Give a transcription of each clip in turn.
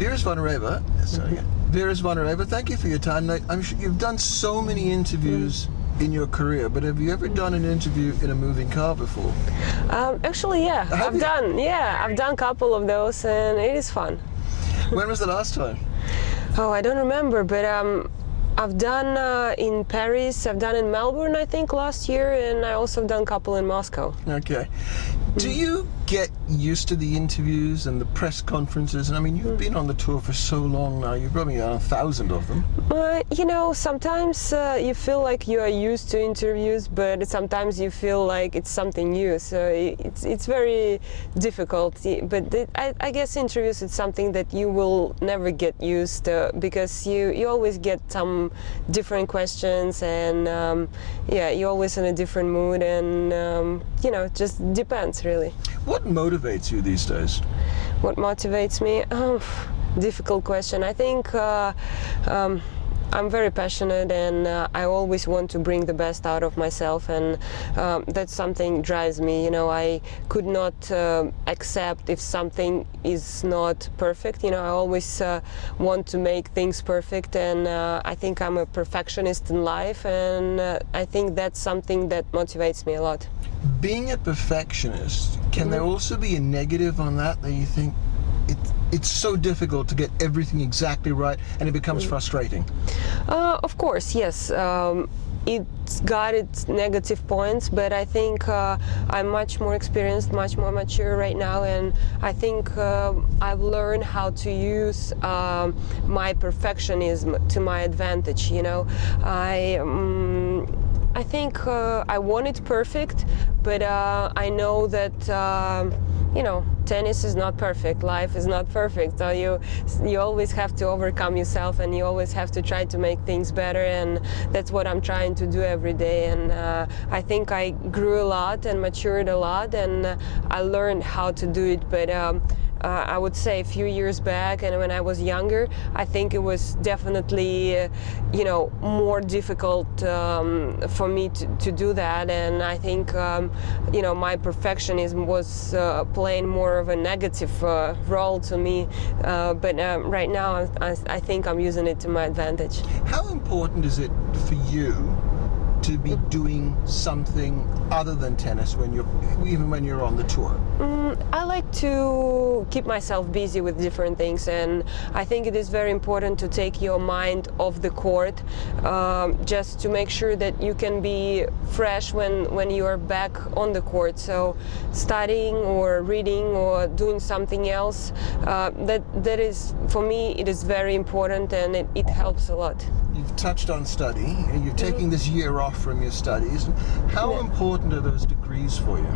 Vera Zvonareva, Vera Zvonareva, thank you for your time. Now, I'm sure you've done so many interviews in your career, but have you ever done an interview in a moving car before? Actually, yeah, I've done a couple of those, and it is fun. When was the last time? Oh, I don't remember, but I've done in Paris, I've done in Melbourne, I think, last year, and I also done a couple in Moscow. Okay. Do you get used to the interviews and the press conferences? And I mean, you've been on the tour for so long now, you've probably done 1,000 of them. You know, sometimes you feel like you are used to interviews, but sometimes you feel like it's something new. So it's very difficult. But I guess interviews is something that you will never get used to, because you always get some different questions, and yeah, you're always in a different mood, and you know, it just depends really. What motivates you these days? What motivates me? Difficult question. I think I'm very passionate, and I always want to bring the best out of myself, and that's something drives me. You know, I could not accept if something is not perfect. You know, I always want to make things perfect, and I think I'm a perfectionist in life, and I think that's something that motivates me a lot. Being a perfectionist, can there also be a negative on that you think it's so difficult to get everything exactly right and it becomes frustrating? Of course, yes. It's got its negative points, but I think I'm much more experienced, much more mature right now, and I think I've learned how to use my perfectionism to my advantage. You know, I think I want it perfect, but I know that you know, tennis is not perfect, life is not perfect, so you always have to overcome yourself, and you always have to try to make things better, and that's what I'm trying to do every day. And I think I grew a lot and matured a lot, and I learned how to do it. But I would say a few years back, and when I was younger, I think it was definitely you know, more difficult for me to do that, and I think you know, my perfectionism was playing more of a negative role to me, but right now I think I'm using it to my advantage. How important is it for you to be doing something other than tennis even when you're on the tour? I like to keep myself busy with different things, and I think it is very important to take your mind off the court, just to make sure that you can be fresh when you are back on the court. So studying or reading or doing something else, that is, for me, it is very important, and it helps a lot. You've touched on study, and you're taking this year off from your studies. How important are those degrees for you?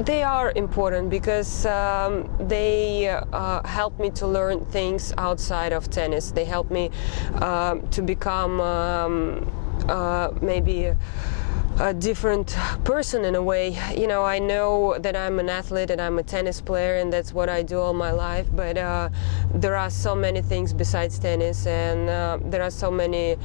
They are important because they help me to learn things outside of tennis. They help me to become maybe a different person in a way. You know, I know that I'm an athlete and I'm a tennis player, and that's what I do all my life, but there are so many things besides tennis, and there are so many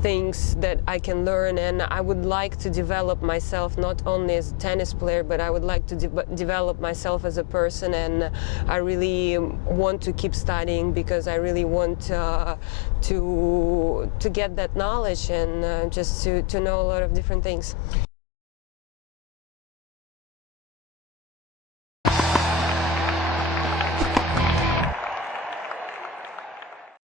things that I can learn, and I would like to develop myself not only as a tennis player, but I would like to develop myself as a person, and I really want to keep studying because I really want to get that knowledge, and just to know a lot of different things.